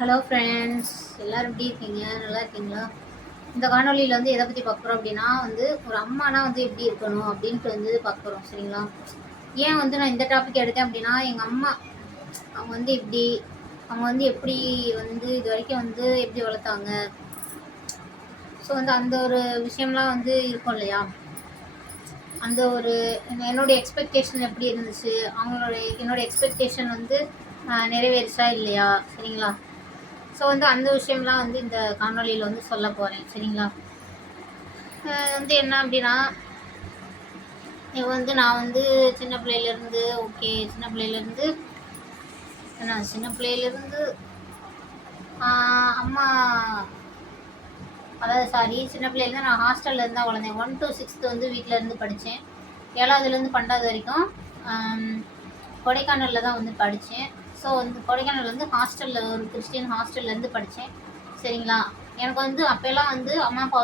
Hello friends, எல்லோரும் எப்படி இருக்கீங்க? நல்லா இருக்கீங்களா? இந்த காணொலியில் வந்து எதை பற்றி பார்க்குறோம் அப்படின்னா ஒரு அம்மானா எப்படி இருக்கணும் அப்படின்ட்டு பார்க்குறோம். சரிங்களா? ஏன் நான் இந்த டாபிக் எடுத்தேன் அப்படின்னா, எங்கள் அம்மா அவங்க எப்படி அவங்க எப்படி இது வரைக்கும் எப்படி வளர்த்தாங்க. ஸோ அந்த ஒரு விஷயம்லாம் இருக்கும் இல்லையா? அந்த ஒரு என்னோட எக்ஸ்பெக்டேஷன் எப்படி இருந்துச்சு, என்னோட எக்ஸ்பெக்டேஷன் நிறைவேறிச்சா இல்லையா? சரிங்களா? ஸோ அந்த விஷயம்லாம் இந்த காணொலியில் சொல்ல போகிறேன். சரிங்களா? என்ன அப்படின்னா, நான் சின்ன பிள்ளையிலேருந்து அம்மா, அதாவது சின்ன பிள்ளையிலேருந்து நான் ஹாஸ்டலில் இருந்தால் வளர்ந்தேன். 1 to 6 வீட்டில் இருந்து படித்தேன். 7வதுலேருந்து 12 வரைக்கும் கொடைக்கானலில் தான் படித்தேன். ஸோ கொடைக்கானல் ஹாஸ்டலில், ஒரு கிறிஸ்டின் ஹாஸ்டல்லேருந்து படித்தேன். சரிங்களா? எனக்கு அப்போல்லாம் அம்மா அப்பா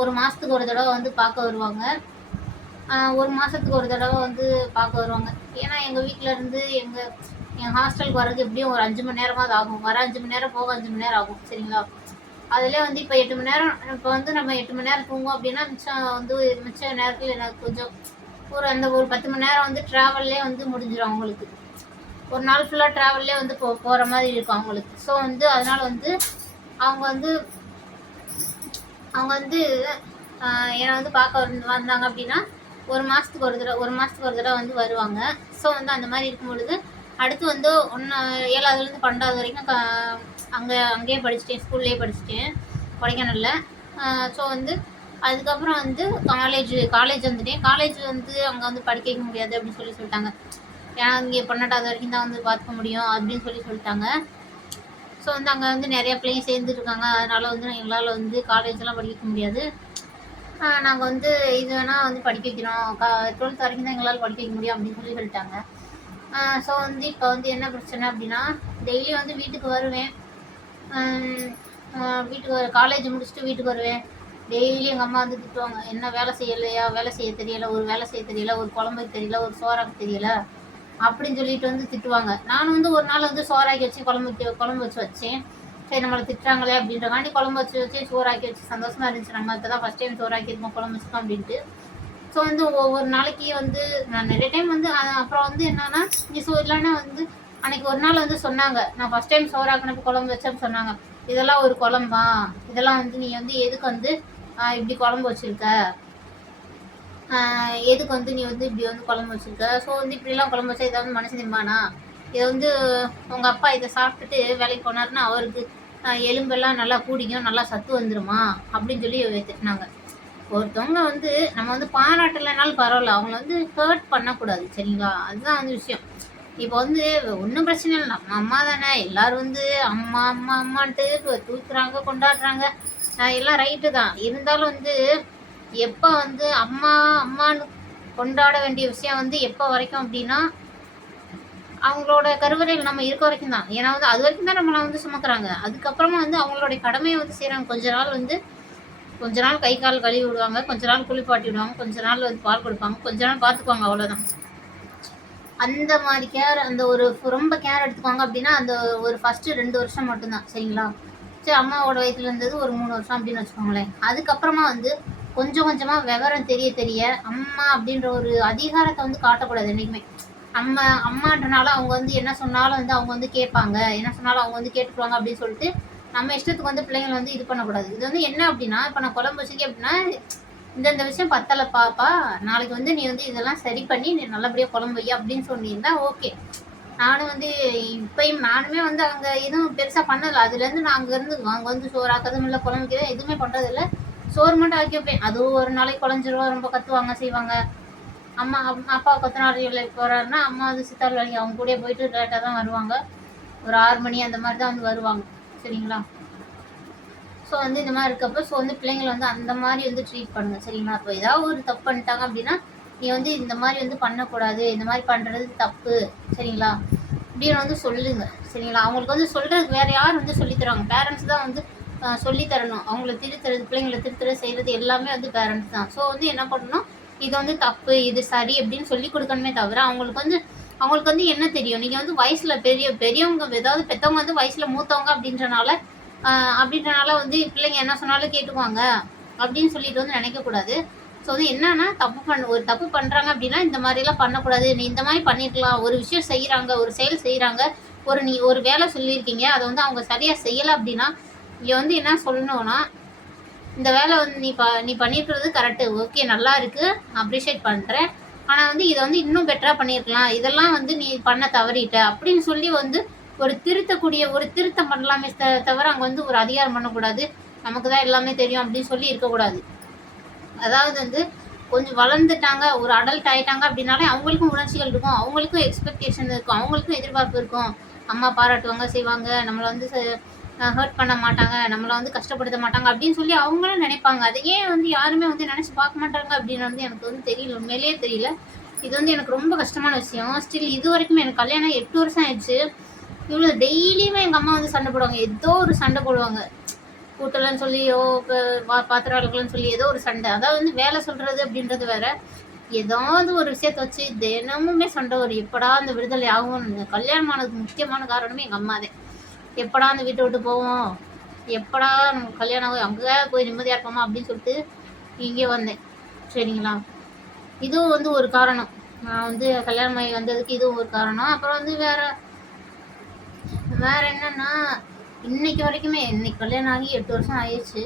ஒரு மாதத்துக்கு ஒரு தடவை பார்க்க வருவாங்க. ஒரு மாதத்துக்கு ஒரு தடவை பார்க்க வருவாங்க. ஏன்னா எங்கள் வீட்டிலேருந்து எங்கள் ஹாஸ்டலுக்கு வர்றது எப்படியும் ஒரு 5 மணி நேரமாவது ஆகும். வர 5 மணி நேரம், போக 5 மணி நேரம் ஆகும். சரிங்களா? அதிலே இப்போ 8 மணி நேரம், இப்போ நம்ம 8 மணி நேரம் தூங்குவோம் அப்படின்னா மிச்ச நேரத்தில் எனக்கு கொஞ்சம் ஒரு 10 மணி நேரம் ட்ராவல்லே முடிஞ்சிடும் அவங்களுக்கு. ஒரு நாள் ஃபுல்லாக ட்ராவல்லே போகிற மாதிரி இருக்கும் அவங்களுக்கு. ஸோ அதனால் அவங்க அவங்க என்னை பார்க்க வந்தாங்க அப்படின்னா ஒரு மாதத்துக்கு ஒரு தடவை வருவாங்க. ஸோ அந்த மாதிரி இருக்கும் பொழுது அடுத்து 7வதுலேருந்து 12வது வரைக்கும் அங்கேயே படிச்சுட்டேன், ஸ்கூல்லேயே படிச்சுட்டேன் கொடைக்கானலில். ஸோ அதுக்கப்புறம் காலேஜ் வந்துட்டேன். காலேஜ் அங்கே படிக்க வைக்க முடியாது அப்படின்னு சொல்லிட்டாங்க. ஏன்னா இங்கே 12வது வரைக்கும் தான் பார்த்துக்க முடியும் அப்படின்னு சொல்லிட்டாங்க. ஸோ அங்கே நிறைய பிள்ளைங்க சேர்ந்துருக்காங்க. அதனால் எங்களால் காலேஜெலாம் படிக்க முடியாது. நாங்கள் இது வேணால் படிக்க வைக்கிறோம், 12th வரைக்கும் தான் எங்களால் படிக்க வைக்க முடியும் அப்படின்னு சொல்லிட்டாங்க. ஸோ இப்போ என்ன பிரச்சனை அப்படின்னா, டெய்லி வீட்டுக்கு வருவேன். காலேஜ் முடிச்சுட்டு வீட்டுக்கு வருவேன். டெய்லி எங்கள் அம்மா திட்டுவாங்க, என்ன வேலை செய்யலையா, வேலை செய்ய தெரியல, ஒரு வேலை செய்ய தெரியல, ஒரு குழம்புக்கு தெரியல, ஒரு சோறாக்கு தெரியல அப்படின்னு சொல்லிட்டு திட்டுவாங்க. நானும் ஒரு நாள் சோறாக்கி வச்சு குழம்பு வச்சேன். சரி, நம்மளை திட்டுறாங்களே அப்படின்றக்காண்டி குழம்பு வச்சு சோறாக்கி வச்சு சந்தோஷமா இருந்துச்சு. நம்ம இப்போ தான் ஃபஸ்ட் டைம் சோறாக்கி இருக்கோம், குழம்பு வச்சுக்கோம் அப்படின்ட்டு. ஸோ ஒவ்வொரு நாளைக்கு நான் நிறைய டைம் அப்புறம் என்னன்னா இல்லைன்னா அன்னைக்கு ஒரு நாள் சொன்னாங்க, நான் ஃபஸ்ட் டைம் சோறாக்கினப்போ குழம்பு வச்சப்ப சொன்னாங்க, இதெல்லாம் ஒரு குழம்பா, இதெல்லாம் நீ எதுக்கு இப்படி குழம்பு வச்சிருக்க, எதுக்கு நீ இப்படி குழம்பு வச்சிருக்க. ஸோ இப்படிலாம் குழம்பு வச்சா இதை மனசு நிம்மானா, இதை உங்கள் அப்பா இதை சாப்பிட்டுட்டு வேலைக்கு போனாருன்னா அவருக்கு எலும்பெல்லாம் நல்லா கூடிக்கும், நல்லா சத்து வந்துருமா அப்படின்னு சொல்லி திட்டினாங்க. ஒருத்தவங்க நம்ம பாராட்டலைனாலும் பரவாயில்ல, அவங்கள ஹர்ட் பண்ணக்கூடாது. சரிங்களா? அதுதான் விஷயம். இப்போ ஒன்றும் பிரச்சனை இல்லை, நம்ம அம்மா தானே, எல்லாரும் அம்மா அம்மா அம்மான்ட்டு தூக்குறாங்க, கொண்டாடுறாங்க, எல்லாம் ரைட்டு தான். இருந்தாலும் எப்போ அம்மா அம்மான்னு கொண்டாட வேண்டிய விஷயம் எப்போ வரைக்கும் அப்படின்னா, அவங்களோட கருவறையில் நம்ம இருக்க வரைக்கும் தான். ஏன்னா அது வரைக்கும் தான் நம்மளை சுமக்கிறாங்க. அதுக்கப்புறமா அவங்களுடைய கடமையை செய்கிறாங்க. கொஞ்ச நாள் கை கால் கழுவி விடுவாங்க, கொஞ்ச நாள் குளிப்பாட்டி விடுவாங்க, கொஞ்ச நாள் பால் கொடுப்பாங்க, கொஞ்ச நாள் பார்த்துக்குவாங்க, அவ்வளோதான். அந்த மாதிரி கேர், ரொம்ப கேர் எடுத்துக்குவாங்க அப்படின்னா ஒரு ஃபஸ்ட்டு 2 வருஷம் மட்டும்தான். சரிங்களா? சரி, அம்மாவோட வயசுல இருந்தது ஒரு 3 வருஷம் அப்படின்னு வச்சுக்கோங்களேன். அதுக்கப்புறமா கொஞ்சம் கொஞ்சமாக விவரம் தெரிய அம்மா அப்படின்ற ஒரு அதிகாரத்தை காட்டக்கூடாது என்றைக்குமே. அம்மான்றனால அவங்க என்ன சொன்னாலும் அவங்க கேட்பாங்க, என்ன சொன்னாலும் அவங்க கேட்டுக்குவாங்க அப்படின்னு சொல்லிட்டு நம்ம இஷ்டத்துக்கு பிள்ளைங்களை இது பண்ணக்கூடாது. இது என்ன அப்படின்னா, இப்போ நான் குழம்பு வச்சுக்கேன் அப்படின்னா, இந்த விஷயம் பத்தலை பாப்பா, நாளைக்கு நீ இதெல்லாம் சரி பண்ணி நீ நல்லபடியாக குழம்பு வை அப்படின்னு சொன்னீங்கன்னா ஓகே. நானும் இப்பயும் நானுமே அங்கே எதுவும் பெருசாக பண்ணலை. அதுலேருந்து நான் அங்கே சோறாக்கதும் இல்லை, குழம்பு வைக்கிறதும் எதுவுமே பண்ணுறதில்ல. சோறு மட்டும் ஆக்கி வைப்பேன். அதுவும் ஒரு நாளைக்கு குழஞ்சிரும், ரொம்ப கத்துவாங்க, செய்வாங்க. அப்பா கொத்தனார் வேலைக்கு போகிறாருன்னா அம்மா சித்தாள் வேலைக்கு அவங்க கூட போயிட்டு லேட்டாக தான் வருவாங்க. ஒரு 6 மணி அந்த மாதிரி தான் வருவாங்க. சரிங்களா? ஸோ இந்த மாதிரி இருக்கப்போ பிள்ளைங்களை அந்த மாதிரி ட்ரீட் பண்ணுங்க. சரிங்களா? இப்போ ஏதாவது ஒரு தப்பு பண்ணிட்டாங்க அப்படின்னா, நீ இந்த மாதிரி பண்ணக்கூடாது, இந்த மாதிரி பண்ணுறது தப்பு. சரிங்களா? இப்படின்னு சொல்லுங்க. சரிங்களா? அவங்களுக்கு சொல்கிறதுக்கு வேறு யார் சொல்லித்தருவாங்க? பேரண்ட்ஸ் தான் சொல்லித்தரணும். அவங்கள திருத்துறது, பிள்ளைங்களை திருத்துறது, செய்கிறது எல்லாமே பேரண்ட்ஸ் தான். ஸோ என்ன பண்ணணும், இது தப்பு, இது சரி அப்படின்னு சொல்லி கொடுக்கணுமே தவிர அவங்களுக்கு அவங்களுக்கு வந்து என்ன தெரியும்? நீங்க வந்து வயசுல பெரியவங்க, ஏதாவது பெத்தவங்க வந்து வயசுல மூத்தவங்க அப்படின்றனால வந்து பிள்ளைங்க என்ன சொன்னாலும் கேட்டுக்குவாங்க அப்படின்னு சொல்லிட்டு வந்து நினைக்கக்கூடாது. ஸோ வந்து என்னன்னா, ஒரு தப்பு பண்றாங்க அப்படின்னா, இந்த மாதிரிலாம் பண்ணக்கூடாது. நீ இந்த மாதிரி பண்ணியிருக்கலாம். ஒரு விஷயம் செய்றாங்க, ஒரு செயல் செய்றாங்க. நீ ஒரு வேலை சொல்லியிருக்கீங்க. அத வந்து அவங்க சரியா செய்யல அப்படின்னா, இங்க வந்து என்ன சொல்லணும்னா, இந்த வேலை வந்து நீ பண்ணியிருக்கிறது கரெக்ட்டு. ஓகே, நல்லா இருக்கு. அப்ரிஷியேட் பண்றேன். ஆனா வந்து இத வந்து இன்னும் பெட்டரா பண்ணியிருக்கலாம். இதெல்லாம் வந்து நீ பண்ண தவறிட்ட அப்படின்னு சொல்லி வந்து ஒரு திருத்தம் பண்ணலாமே தவிர, அங்க வந்து ஒரு அதிகாரம் பண்ணக்கூடாது. நமக்கு தான் எல்லாமே தெரியும் அப்படின்னு சொல்லி இருக்கக்கூடாது. அதாவது வந்து கொஞ்சம் வளர்ந்துட்டாங்க, ஒரு அடல்ட் ஆயிட்டாங்க அப்படின்னாலே அவங்களுக்கும் உணர்ச்சிகள் இருக்கும். அவங்களுக்கும் எக்ஸ்பெக்டேஷன் இருக்கும். அவங்களுக்கும் எதிர்பார்ப்பு இருக்கும். அம்மா பாராட்டுவாங்க, செய்வாங்க. நம்மள வந்து ஹர்ட் பண்ண மாட்டாங்க. நம்மள வந்து கஷ்டப்படுத்த மாட்டாங்க அப்படின்னு சொல்லி அவங்களும் நினைப்பாங்க. அதை ஏன் வந்து யாருமே வந்து நினைச்சு பார்க்க மாட்டாங்க அப்படின்னு வந்து எனக்கு வந்து தெரியல. உண்மையிலேயே தெரியல. இது வந்து எனக்கு ரொம்ப கஷ்டமான விஷயம். ஸ்டில் இது வரைக்குமே எனக்கு கல்யாணம் 8 வருஷம் ஆயிடுச்சு. இவ்வளோ டெய்லியுமே எங்க அம்மா வந்து சண்டை போடுவாங்க. ஏதோ ஒரு சண்டை போடுவாங்க. கூட்டலன்னு சொல்லியோ, பாத்திரம் விளக்கலன்னு சொல்லி ஏதோ ஒரு சண்டை. அதாவது வந்து வேலை சொல்றது அப்படின்றது வேற. ஏதாவது ஒரு விஷயத்த வச்சு தினமுமே சண்டை வரும். எப்படா அந்த விடுதலை ஆகும்னு. கல்யாணம் ஆனதுக்கு முக்கியமான காரணமே எங்க அம்மா தான். எப்படா அந்த வீட்டை விட்டு போவோம், எப்படா நமக்கு கல்யாணம் ஆகும், அங்கே போய் நிம்மதியா இருப்போமா அப்படின்னு சொல்லிட்டு இங்கே வந்தேன். சரிங்களா, இதுவும் வந்து ஒரு காரணம். நான் வந்து கல்யாணம் ஆகி வந்ததுக்கு இதுவும் ஒரு காரணம். அப்புறம் வந்து வேற வேற என்னன்னா, இன்னைக்கு வரைக்குமே, இன்னைக்கு கல்யாணம் ஆகி 8 வருஷம் ஆயிடுச்சு.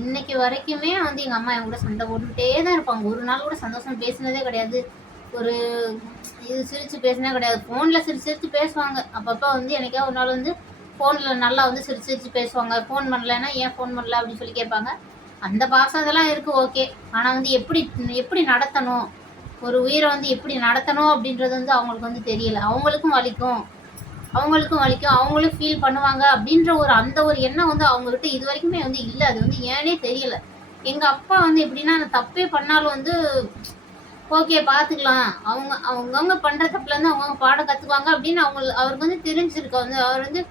இன்னைக்கு வரைக்குமே வந்து எங்க அம்மா என் கூட சண்டை போட்டுக்கிட்டே தான் இருப்பாங்க. ஒரு நாள் கூட சந்தோஷம் பேசினதே கிடையாது. ஒரு இது சிரிச்சு பேசினே கிடையாது. ஃபோன்ல சிரிச்சு சிரிச்சு பேசுவாங்க. அப்பப்போ வந்து என்னைக்கா ஒரு நாள் வந்து ஃபோனில் நல்லா வந்து சிரிச்சு சிரிச்சு பேசுவாங்க. ஃபோன் பண்ணலைன்னா ஏன் ஃபோன் பண்ணல அப்படின்னு சொல்லி கேட்பாங்க. அந்த பாசம் அதெல்லாம் இருக்குது, ஓகே. ஆனால் வந்து எப்படி எப்படி நடத்தணும், ஒரு உயிரை வந்து எப்படி நடத்தணும் அப்படின்றது வந்து அவங்களுக்கு வந்து தெரியல. அவங்களுக்கும் வலிக்கும், அவங்களும் ஃபீல் பண்ணுவாங்க அப்படின்ற அந்த ஒரு எண்ணம் வந்து அவங்ககிட்ட இது வரைக்குமே வந்து இல்லை. அது வந்து ஏனே தெரியல. எங்கள் அப்பா வந்து எப்படின்னா, தப்பே பண்ணாலும் வந்து ஓகே பார்த்துக்கலாம், அவங்கவுங்க பண்ணுற தப்புலேருந்து அவங்கவுங்க பாடம் கற்றுக்குவாங்க அப்படின்னு அவருக்கு வந்து தெரிஞ்சிருக்கு. வந்து அவர் வந்து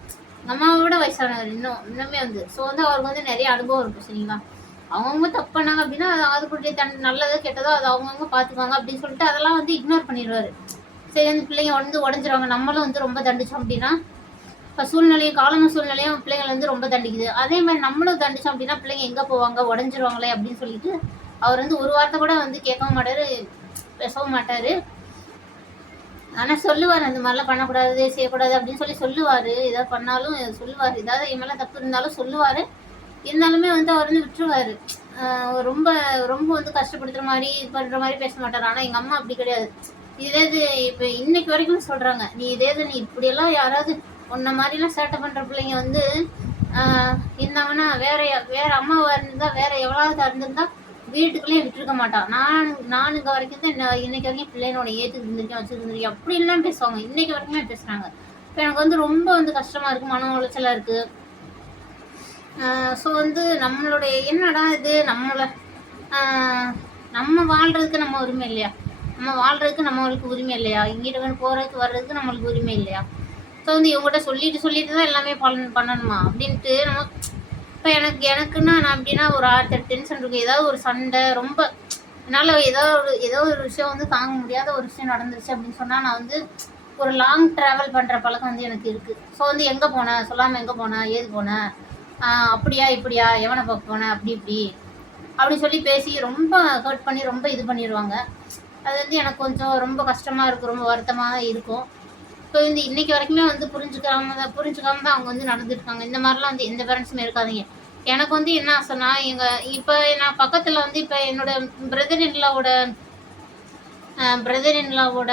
நம்மளோட வயசானவர், இன்னுமே வந்து. ஸோ வந்து அவருக்கு வந்து நிறைய அனுபவம் இருக்கும். சரிங்களா, அவங்கவுங்க தப்பு பண்ணாங்க அப்படின்னா அதுக்குரிய நல்லதோ கெட்டதோ அது அவங்கவுங்க பார்த்துக்குவாங்க அப்படின்னு சொல்லிட்டு அதெல்லாம் வந்து இக்னோர் பண்ணிடுவாரு. சரி, வந்து பிள்ளைங்க வந்து உடஞ்சிருவாங்க, நம்மளும் வந்து ரொம்ப தண்டிச்சோம் அப்படின்னா, இப்போ காலமும் சூழ்நிலையும் பிள்ளைங்களை வந்து ரொம்ப தண்டிக்குது. அதே மாதிரி நம்மளும் தண்டிச்சோம் அப்படின்னா பிள்ளைங்க எங்கே போவாங்க, உடஞ்சிருவாங்களே அப்படின்னு சொல்லிட்டு அவர் வந்து ஒரு வார்த்தை கூட வந்து கேட்கவும் மாட்டாரு, பேசவும் மாட்டாரு. ஆனால் சொல்லுவார், அந்த மாதிரிலாம் பண்ணக்கூடாது, செய்யக்கூடாது அப்படின்னு சொல்லி சொல்லுவார். ஏதாவது பண்ணாலும் சொல்லுவார், ஏதாவது என் மேலே தப்பு இருந்தாலும் சொல்லுவார். இருந்தாலுமே வந்து அவர் வந்து விட்டுருவார். ரொம்ப ரொம்ப வந்து கஷ்டப்படுத்துகிற மாதிரி இது பண்ணுற மாதிரி பேச மாட்டார். ஆனால் எங்கள் அம்மா அப்படி கிடையாது. இதே இது இப்போ இன்னைக்கு வரைக்கும் சொல்கிறாங்க, நீ நீ இப்படியெல்லாம் யாராவது உன்ன மாதிரிலாம் சேட்டை பண்ணுற பிள்ளைங்க வந்து இருந்தாங்கன்னா வேற அம்மாவாக இருந்திருந்தா, வேற எவ்வளவு இருந்திருந்தா வீட்டுக்குள்ளேயே விட்டுருக்க மாட்டான். நான் இங்கே வரைக்கும் தான் இன்னைக்கு வரைக்கும் பிள்ளைனோட ஏற்றுக்கு இருந்திருக்கேன், வச்சுருந்துருக்கேன் அப்படின்லாம் பேசுவாங்க. இன்னைக்கு வரைக்குமே பேசுகிறாங்க. இப்போ எனக்கு வந்து ரொம்ப வந்து கஷ்டமாக இருக்குது, மன உளைச்சலாக இருக்குது. ஸோ வந்து நம்மளுடைய என்னடா இது, நம்ம வாழ்கிறதுக்கு நம்ம உரிமை இல்லையா, நம்ம வாழ்கிறதுக்கு நம்மளுக்கு உரிமை இல்லையா, இங்கிட்ட போகிறதுக்கு வர்றதுக்கு நம்மளுக்கு உரிமை இல்லையா. ஸோ வந்து இவங்ககிட்ட சொல்லிட்டு தான் எல்லாமே பண்ணணுமா அப்படின்ட்டு நம்ம இப்போ எனக்குன்னா நான் அப்படின்னா ஒரு டென்ஷன் இருக்குது. ஏதாவது ஒரு சண்டை ரொம்ப என்னால் ஏதோ ஒரு விஷயம் வந்து தாங்க முடியாத ஒரு விஷயம் நடந்துருச்சு அப்படின்னு சொன்னால், நான் வந்து ஒரு லாங் ட்ராவல் பண்ணுற பழக்கம் வந்து எனக்கு இருக்குது. ஸோ வந்து எங்கே போனேன் சொல்லாமல், எங்கே போனேன், ஏது போனேன், அப்படியா இப்படியா, எவனை பார்க்க போனேன், அப்படி சொல்லி பேசி ரொம்ப ஹர்ட் பண்ணி ரொம்ப இது பண்ணிடுவாங்க. அது வந்து எனக்கு கொஞ்சம் ரொம்ப கஷ்டமாக இருக்கும், ரொம்ப வருத்தமாக தான் இருக்கும். ஸோ வந்து இன்னைக்கு வரைக்குமே வந்து புரிஞ்சுக்காம தான் அவங்க வந்து நடந்துருக்காங்க. இந்த மாதிரிலாம் வந்து எந்த பேரண்ட்ஸுமே இருக்காதீங்க. எனக்கு வந்து என்ன ஆசைன்னா, இப்போ நான் பக்கத்தில் வந்து இப்போ என்னோட பிரதர் இன்லாவோட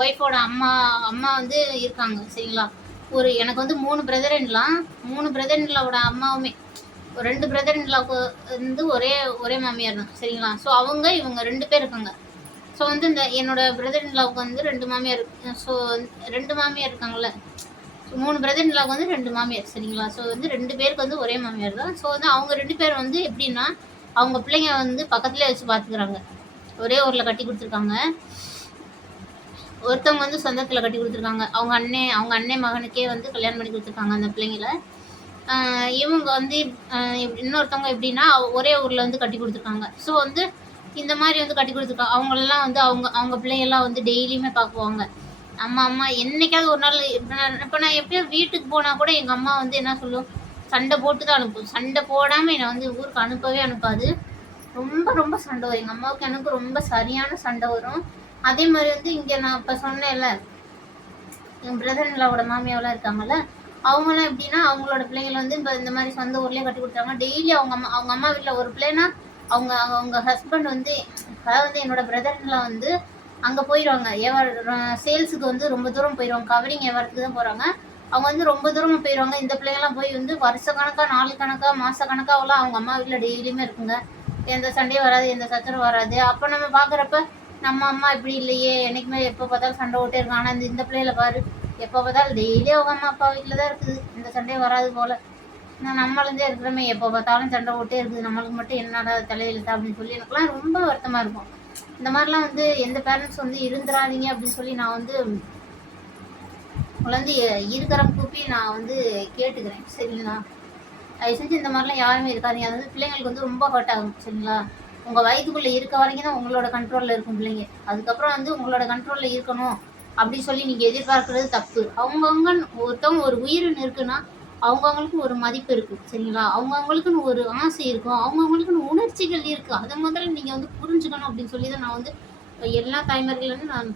ஒய்ஃபோட அம்மா வந்து இருக்காங்க. சரிங்களா, எனக்கு வந்து 3 பிரதர் இன்லாவோட அம்மாவுமே 2 பிரதர் இன்லாவுக்கு வந்து ஒரே மாமியார் தான். சரிங்களா, ஸோ இவங்க 2 பேர் இருக்காங்க. ஸோ வந்து என்னோட பிரதர் இன்லாவுக்கு வந்து 2 மாமியார். ஸோ 2 மாமியார் இருக்காங்கல்ல, ஸோ 3 பிரதர் இன்லாவுக்கு வந்து 2 மாமியார். சரிங்களா, ஸோ வந்து 2 பேருக்கு வந்து ஒரே மாமியார் தான். ஸோ வந்து அவங்க 2 பேர் வந்து எப்படின்னா, அவங்க பிள்ளைங்க வந்து பக்கத்துலேயே வச்சு பார்த்துக்கிறாங்க. ஒரே ஊரில் கட்டி கொடுத்துருக்காங்க. ஒருத்தவங்க வந்து சொந்தத்தில் கட்டி கொடுத்துருக்காங்க. அவங்க அண்ணன் மகனுக்கே வந்து கல்யாணம் பண்ணி கொடுத்துருக்காங்க அந்த பிள்ளைங்கள. இவங்க வந்து இன்னொருத்தவங்க எப்படின்னா ஒரே ஊரில் வந்து கட்டி கொடுத்துருக்காங்க. ஸோ வந்து இந்த மாதிரி வந்து கட்டி கொடுத்துருக்காங்க. அவங்களெல்லாம் வந்து அவங்க பிள்ளைங்கள்லாம் வந்து டெய்லியுமே பார்க்குவாங்க. அம்மா அம்மா என்னைக்காவது ஒரு நாள் இப்போ நான் எப்பயும் வீட்டுக்கு போனால் கூட எங்கள் அம்மா வந்து என்ன சொல்லும், சண்டை போட்டு தான் அனுப்பும். சண்டை போடாமல் என்னை வந்து ஊருக்கு அனுப்பவே அனுப்பாது. ரொம்ப ரொம்ப சண்டை வரும். எங்கள் அம்மாவுக்கு எனக்கு ரொம்ப சரியான சண்டை வரும். அதே மாதிரி வந்து இங்கே நான் இப்போ சொன்னேன்ல, என் பிரதர் இன்லாவோட மாமியாவெல்லாம் இருக்காங்கல்ல, அவங்களாம் எப்படின்னா அவங்களோட பிள்ளைங்களை வந்து இப்போ இந்த மாதிரி சொந்த ஊர்லேயே கட்டி கொடுத்தாங்க. டெய்லி அவங்க அம்மா வீட்டில் ஒரு பிள்ளைனா அவங்க அவங்க ஹஸ்பண்ட் வந்து, அதாவது வந்து என்னோட பிரதர் இன்லா வந்து அங்கே போயிடுவாங்க. சேல்ஸுக்கு வந்து ரொம்ப தூரம் போயிடுவாங்க. கவரிங் வியாபாரத்துக்கு தான் போகிறாங்க. அவங்க வந்து ரொம்ப தூரமாக போயிடுவாங்க. இந்த பிள்ளைங்கலாம் போய் வந்து வருஷ கணக்காக, நாள் கணக்காக, மாத கணக்காகலாம் அவங்க அம்மா வீட்டில் டெய்லியுமே இருக்குங்க. எந்த சண்டையும் வராது, எந்த சச்சரவும் வராது. அப்போ நம்ம பார்க்குறப்ப நம்ம அம்மா இப்படி இல்லையே, என்றைக்குமே எப்போ பார்த்தாலும் சண்டை ஓட்டே இருக்கும். ஆனால் இந்த பிள்ளையில பாரு, எப்போ பார்த்தாலும் டெய்லி அவங்க அம்மா அப்பா வீட்டில் தான் இருக்குது. இந்த சண்டையும் வராது போல். நான் நம்மளுந்தே இருக்கிறோமே, எப்போ பார்த்தாலும் சண்டை ஓட்டே இருக்குது, நம்மளுக்கு மட்டும் என்னடா தலையெழுத்தா அப்படின்னு சொல்லி எனக்குலாம் ரொம்ப வருத்தமாக இருக்கும். இந்த மாதிரிலாம் வந்து எந்த பேரண்ட்ஸ் வந்து இருந்துடாதீங்க அப்படின்னு சொல்லி நான் வந்து உங்களை வந்து இருக்கரம் கூப்பி நான் வந்து கேட்டுக்கிறேன். சரிங்களா? தயவு செஞ்சு இந்த மாதிரிலாம் யாருமே இருக்காதீங்க. அது வந்து பிள்ளைங்களுக்கு வந்து ரொம்ப ஹர்ட் ஆகும். சரிங்களா? உங்கள் வயிற்றுக்குள்ளே இருக்க வரைக்கும் தான் உங்களோட கண்ட்ரோலில் இருக்கும் பிள்ளைங்க. அதுக்கப்புறம் வந்து உங்களோட கண்ட்ரோலில் இருக்கணும் அப்படி சொல்லி நீங்கள் எதிர்பார்க்குறது தப்பு. அவங்கவுங்க ஒருத்தவங்க ஒரு உயிரின்னு இருக்குன்னா அவங்கவுங்களுக்கும் ஒரு மதிப்பு இருக்குது. சரிங்களா? அவங்கவுங்களுக்குன்னு ஒரு ஆசை இருக்கும், அவங்கவுங்களுக்குன்னு உணர்ச்சிகள் இருக்குது. அதை முதல்ல நீங்கள் வந்து புரிஞ்சுக்கணும் அப்படின்னு சொல்லி தான் நான் வந்து எல்லா தாய்மார்கள்லேருந்து நான்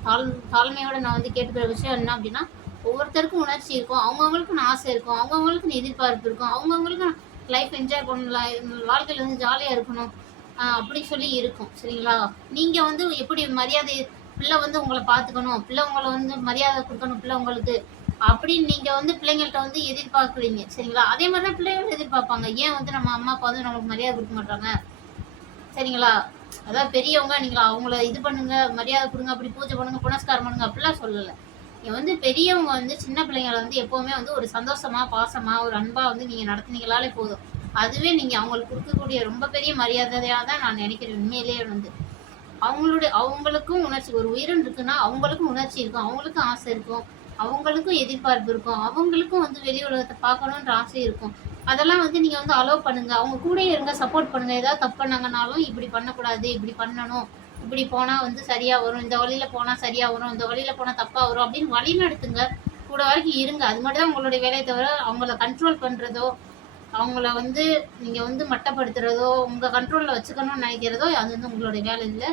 தாழ்மையோட நான் வந்து கேட்டுக்கிற விஷயம் என்ன அப்படின்னா, ஒவ்வொருத்தருக்கும் உணர்ச்சி இருக்கும், அவங்கவுங்களுக்குன்னு ஆசை இருக்கும், அவங்கவுங்களுக்குன்னு எதிர்பார்ப்பு இருக்கும், அவங்கவுங்களுக்கும் லைஃப் என்ஜாய் பண்ணலாம், வாழ்க்கையில் வந்து ஜாலியாக இருக்கணும் அப்படி சொல்லி இருக்கும். சரிங்களா? நீங்கள் வந்து எப்படி மரியாதை, பிள்ளை வந்து உங்களை பார்த்துக்கணும், பிள்ளை உங்களை வந்து மரியாதை கொடுக்கணும், பிள்ளை உங்களுக்கு அப்படின்னு நீங்கள் வந்து பிள்ளைங்கள்ட்ட வந்து எதிர்பார்க்குறீங்க. சரிங்களா? அதே மாதிரி தான் பிள்ளைங்களும் எதிர்பார்ப்பாங்க. ஏன் வந்து நம்ம அம்மா அப்பா வந்து நம்மளுக்கு மரியாதை கொடுக்க மாட்டாங்க? சரிங்களா? அதாவது பெரியவங்க நீங்களா அவங்கள இது பண்ணுங்க, மரியாதை கொடுங்க, அப்படி பூஜை பண்ணுங்க, புனஸ்காரம் பண்ணுங்க அப்படிலாம் சொல்லலை. நீங்கள் வந்து பெரியவங்க வந்து சின்ன பிள்ளைங்களை வந்து எப்போவுமே வந்து ஒரு சந்தோஷமா, பாசமா, ஒரு அன்பா வந்து நீங்கள் நடத்துனீங்களாலே போதும். அதுவே நீங்கள் அவங்களுக்கு கொடுக்கக்கூடிய ரொம்ப பெரிய மரியாதையாக தான் நான் நினைக்கிறேன். உண்மையிலேயே வந்து அவங்களுக்கும் உணர்ச்சி, ஒரு உயிரின் இருக்குன்னா அவங்களுக்கும் உணர்ச்சி இருக்கும், அவங்களுக்கும் ஆசை இருக்கும், அவங்களுக்கும் எதிர்பார்ப்பு இருக்கும், அவங்களுக்கும் வந்து வெளி உலகத்தை பார்க்கணுன்ற ஆசை இருக்கும். அதெல்லாம் வந்து நீங்கள் வந்து அலோவ் பண்ணுங்க, அவங்க கூடயே இருங்க, சப்போர்ட் பண்ணுங்க. ஏதாவது தப்பு பண்ணாங்கனாலும் இப்படி பண்ணக்கூடாது, இப்படி பண்ணணும், இப்படி போனால் வந்து சரியாக வரும், இந்த வழியில் போனால் சரியாக வரும், இந்த வழியில் போனால் தப்பாக வரும் அப்படின்னு வழி நடத்துங்க. கூட வரைக்கும் இருங்க. அது மட்டும் தான் உங்களுடைய வேலையை தவிர அவங்கள கண்ட்ரோல் பண்ணுறதோ, அவங்கள வந்து நீங்கள் வந்து மட்டப்படுத்துகிறதோ, உங்கள் கண்ட்ரோலில் வச்சுக்கணும்னு நினைக்கிறதோ அது வந்து உங்களுடைய வேலை இல்லை.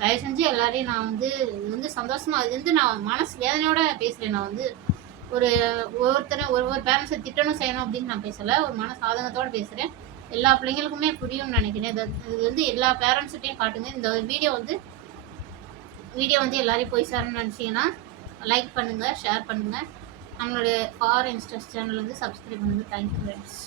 தயவு செஞ்சு எல்லாரையும் நான் வந்து இது வந்து சந்தோஷமாக, அது வந்து நான் மனசு வேதனையோடு பேசுகிறேன். நான் வந்து ஒவ்வொரு பேரண்ட்ஸை திட்டணும் செய்யணும் அப்படின்னு நான் பேசலை, ஒரு மன சாதகத்தோடு பேசுகிறேன். எல்லா பிள்ளைங்களுக்குமே புரியும்னு நினைக்கிறேன். இது வந்து எல்லா பேரண்ட்ஸ்கிட்டையும் காட்டுங்க. இந்த வீடியோ வந்து எல்லாரையும் போய் சேரணும்னு நினச்சிங்கன்னா லைக் பண்ணுங்கள், ஷேர் பண்ணுங்கள். நம்மளுடைய ஃபார் இன்ஸ்டஸ் சேனல் வந்து சப்ஸ்கிரைப் பண்ணுங்கள். Thank you friends.